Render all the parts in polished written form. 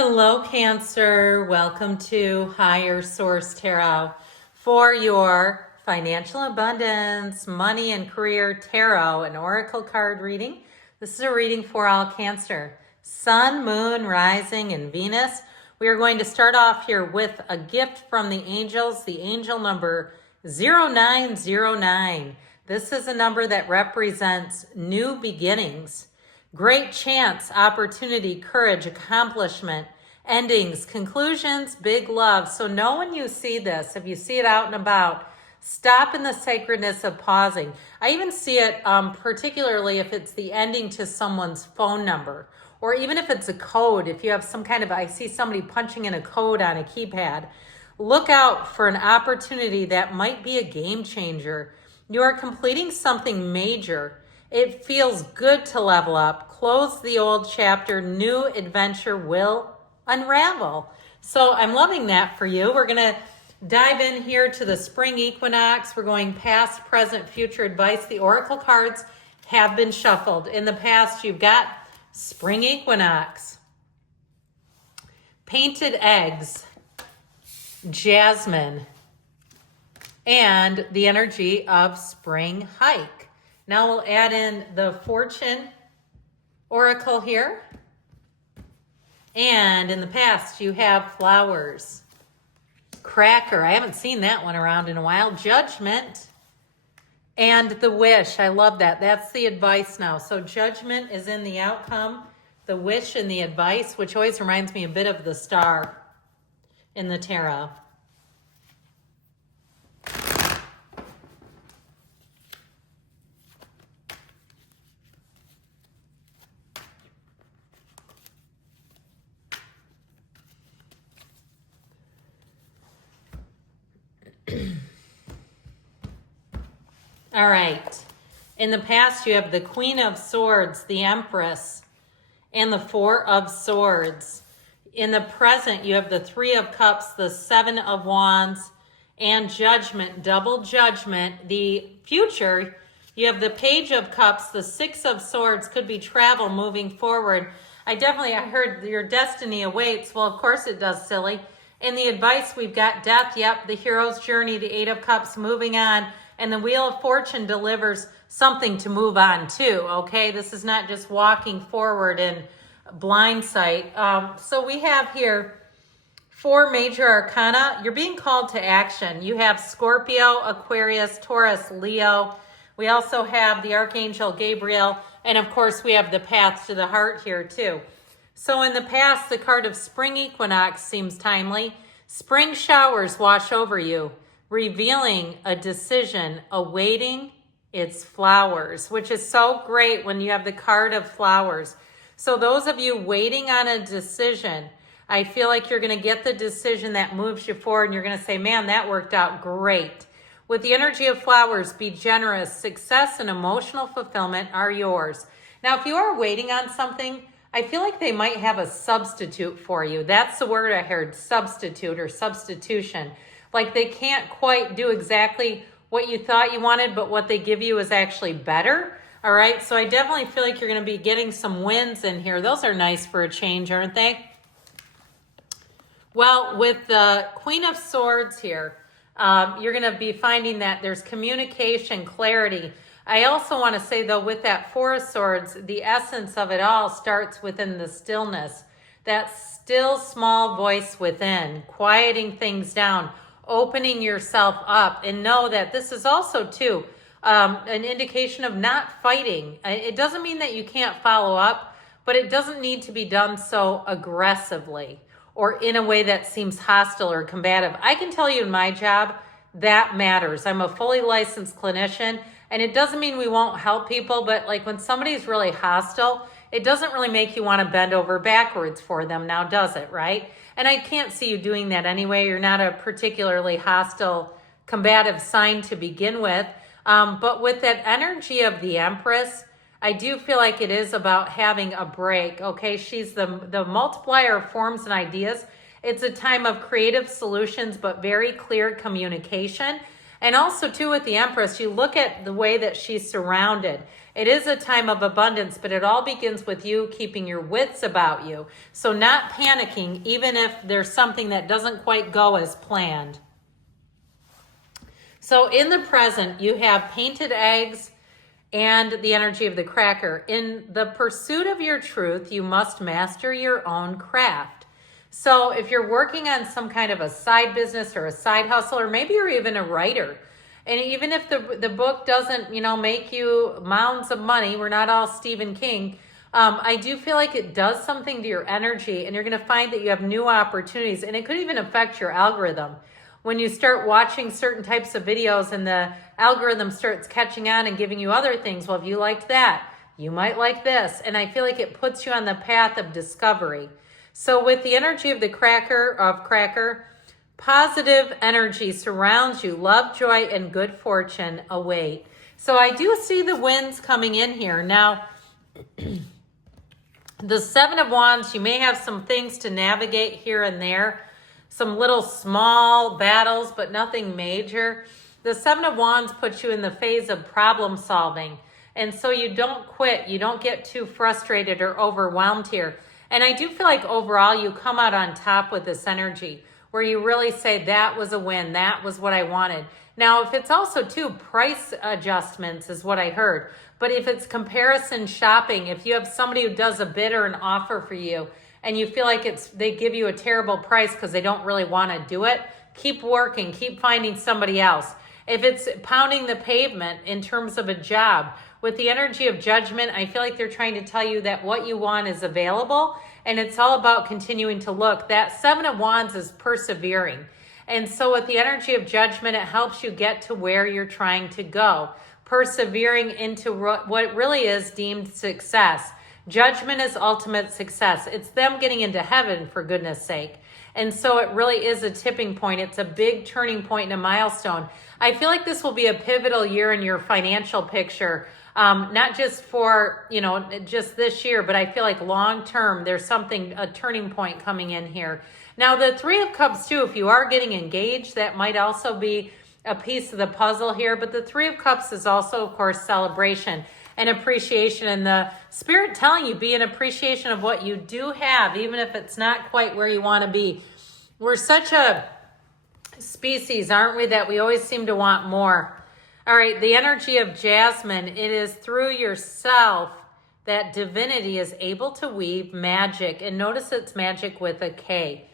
Hello, Cancer. Welcome to Higher Source Tarot for your financial abundance, money, and career tarot and oracle card reading. This is a reading for all Cancer. Sun, Moon, Rising, and Venus. We are going to start off here with a gift from the angels, the angel number 0909. This is a number that represents new beginnings. Great chance, opportunity, courage, accomplishment, endings, conclusions, big love. So know when you see this, if you see it out and about, stop in the sacredness of pausing. I even see it particularly if it's the ending to someone's phone number, or even if it's a code. If you have some kind of, I see somebody punching in a code on a keypad. Look out for an opportunity that might be a game changer. You are completing something major. It feels good to level up, close the old chapter, new adventure will unravel. So I'm loving that for you. We're going to dive in here to the spring equinox. We're going past, present, future advice. The oracle cards have been shuffled. In the past, you've got spring equinox, painted eggs, jasmine, and the energy of spring hike. Now we'll add in the fortune oracle here. And in the past, you have flowers, cracker. I haven't seen that one around in a while. Judgment and the wish. I love that. That's the advice now. So judgment is in the outcome, the wish and the advice, which always reminds me a bit of the star in the tarot. All right. In the past, you have the Queen of Swords, the Empress, and the Four of Swords. In the present, you have the Three of Cups, the Seven of Wands, and Judgment, double judgment. The future, you have the Page of Cups, the Six of Swords, could be travel moving forward. I heard your destiny awaits. Well, of course it does, silly. In the advice, we've got death. Yep, the hero's journey, the Eight of Cups, moving on. And the Wheel of Fortune delivers something to move on to, okay? This is not just walking forward in blind sight. So we have here 4 major arcana. You're being called to action. You have Scorpio, Aquarius, Taurus, Leo. We also have the Archangel Gabriel. And of course, we have the path to the heart here too. So in the past, the card of spring equinox seems timely. Spring showers wash over you, revealing a decision awaiting its flowers, which is so great when you have the card of flowers. So those of you waiting on a decision, I feel like you're going to get the decision that moves you forward, and you're going to say, man, that worked out great. With the energy of flowers, be generous. Success and emotional fulfillment are yours. Now, if you are waiting on something, I feel like they might have a substitute for you. That's the word I heard, substitute or substitution. Like they can't quite do exactly what you thought you wanted, but what they give you is actually better. All right, so I definitely feel like you're going to be getting some wins in here. Those are nice for a change, aren't they? Well, with the Queen of Swords here, you're going to be finding that there's communication, clarity. I also want to say, though, with that Four of Swords, the essence of it all starts within the stillness. That still small voice within, quieting things down, opening yourself up, and know that this is also too an indication of not fighting. It doesn't mean that you can't follow up, but it doesn't need to be done so aggressively or in a way that seems hostile or combative. I can tell you in my job, that matters. I'm a fully licensed clinician, and it doesn't mean we won't help people, but like when somebody's really hostile, it doesn't really make you want to bend over backwards for them now, does it, right? And I can't see you doing that anyway. You're not a particularly hostile, combative sign to begin with. But with that energy of the Empress, I do feel like it is about having a break, okay? She's the multiplier of forms and ideas. It's a time of creative solutions, but very clear communication. And also, too, with the Empress, you look at the way that she's surrounded. It is a time of abundance, but it all begins with you keeping your wits about you. So not panicking, even if there's something that doesn't quite go as planned. So in the present, you have painted eggs and the energy of the cracker. In the pursuit of your truth, you must master your own craft. So if you're working on some kind of a side business or a side hustle, or maybe you're even a writer, and even if the book doesn't, make you mounds of money, we're not all Stephen King, I do feel like it does something to your energy, and you're going to find that you have new opportunities, and it could even affect your algorithm. When you start watching certain types of videos and the algorithm starts catching on and giving you other things, well, if you liked that, you might like this. And I feel like it puts you on the path of discovery. So with the energy of the cracker, positive energy surrounds you. Love, joy, and good fortune await. So I do see the winds coming in here. Now, the Seven of Wands, you may have some things to navigate here and there. Some little small battles, but nothing major. The Seven of Wands puts you in the phase of problem solving. And so you don't quit. You don't get too frustrated or overwhelmed here. And I do feel like overall you come out on top with this energy where you really say that was a win. That was what I wanted. Now, if it's also too price adjustments is what I heard. But if it's comparison shopping, if you have somebody who does a bid or an offer for you, and you feel like they give you a terrible price because they don't really want to do it, keep working, keep finding somebody else. If it's pounding the pavement in terms of a job, with the energy of judgment, I feel like they're trying to tell you that what you want is available, and it's all about continuing to look. That Seven of Wands is persevering. And so with the energy of judgment, it helps you get to where you're trying to go, persevering into what really is deemed success. Judgment is ultimate success. It's them getting into heaven, for goodness sake. And so it really is a tipping point. It's a big turning point and a milestone. I feel like this will be a pivotal year in your financial picture, not just for, just this year, but I feel like long term, there's a turning point coming in here. Now, the Three of Cups too, if you are getting engaged, that might also be a piece of the puzzle here. But the Three of Cups is also, of course, celebration and appreciation, and the Spirit telling you be an appreciation of what you do have, even if it's not quite where you want to be. We're such a species, aren't we, that we always seem to want more. All right, the energy of Jasmine, it is through yourself that divinity is able to weave magic, and notice it's magic with a K.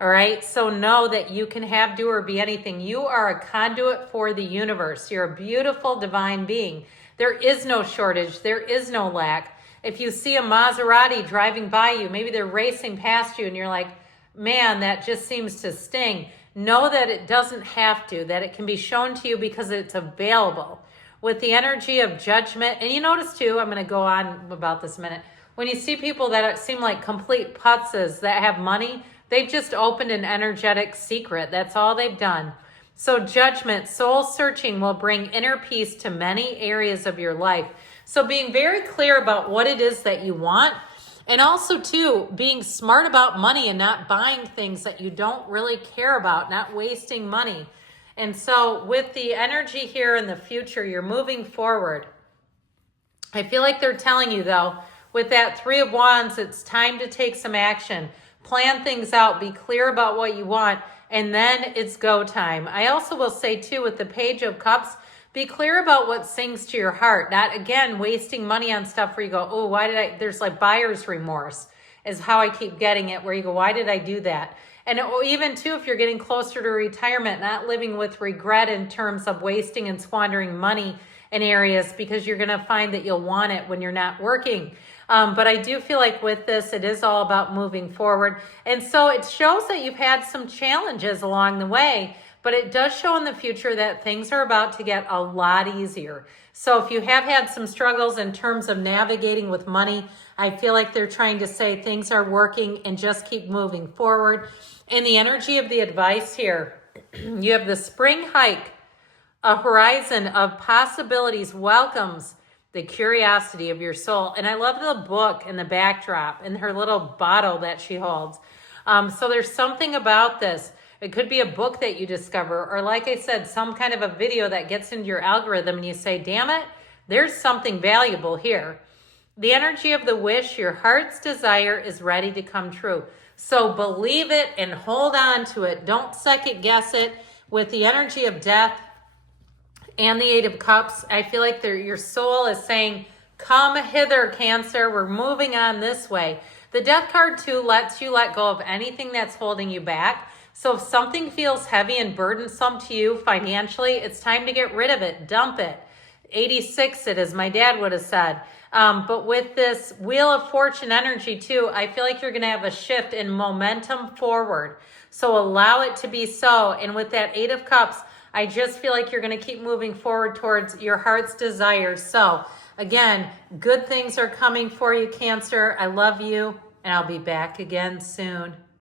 All right, so know that you can have, do, or be anything. You are a conduit for the universe. You're a beautiful divine being. There is no shortage. There is no lack. If you see a Maserati driving by you, maybe they're racing past you and you're like, man, that just seems to sting. Know that it doesn't have to, that it can be shown to you because it's available. With the energy of judgment, and you notice too, I'm going to go on about this a minute, when you see people that seem like complete putzes that have money, they've just opened an energetic secret. That's all they've done. So judgment, soul searching will bring inner peace to many areas of your life. So being very clear about what it is that you want, and also too, being smart about money and not buying things that you don't really care about, not wasting money. And so with the energy here in the future, you're moving forward. I feel like they're telling you though, with that Three of Wands, it's time to take some action. Plan things out, be clear about what you want, and then it's go time. I also will say too, with the Page of Cups, be clear about what sings to your heart. Not, again, wasting money on stuff where you go, oh, there's like buyer's remorse is how I keep getting it, where you go, why did I do that? And even too, if you're getting closer to retirement, not living with regret in terms of wasting and squandering money in areas, because you're going to find that you'll want it when you're not working. But I do feel like with this, it is all about moving forward. And so it shows that you've had some challenges along the way, but it does show in the future that things are about to get a lot easier. So if you have had some struggles in terms of navigating with money, I feel like they're trying to say things are working and just keep moving forward. In the energy of the advice here, you have the spring hike, a horizon of possibilities welcomes the curiosity of your soul. And I love the book and the backdrop and her little bottle that she holds. So there's something about this. It could be a book that you discover, or like I said, some kind of a video that gets into your algorithm and you say, damn it, There's something valuable here. The energy of the wish, your heart's desire is ready to come true. So believe it and hold on to it. Don't second guess it. With the energy of death and the Eight of Cups, I feel like your soul is saying, come hither, Cancer. We're moving on this way. The Death card too lets you let go of anything that's holding you back. So if something feels heavy and burdensome to you financially, it's time to get rid of it. Dump it. 86 it is, my dad would have said. But with this Wheel of Fortune energy too, I feel like you're going to have a shift in momentum forward. So allow it to be so. And with that Eight of Cups, I just feel like you're going to keep moving forward towards your heart's desire. So again, good things are coming for you, Cancer. I love you, and I'll be back again soon.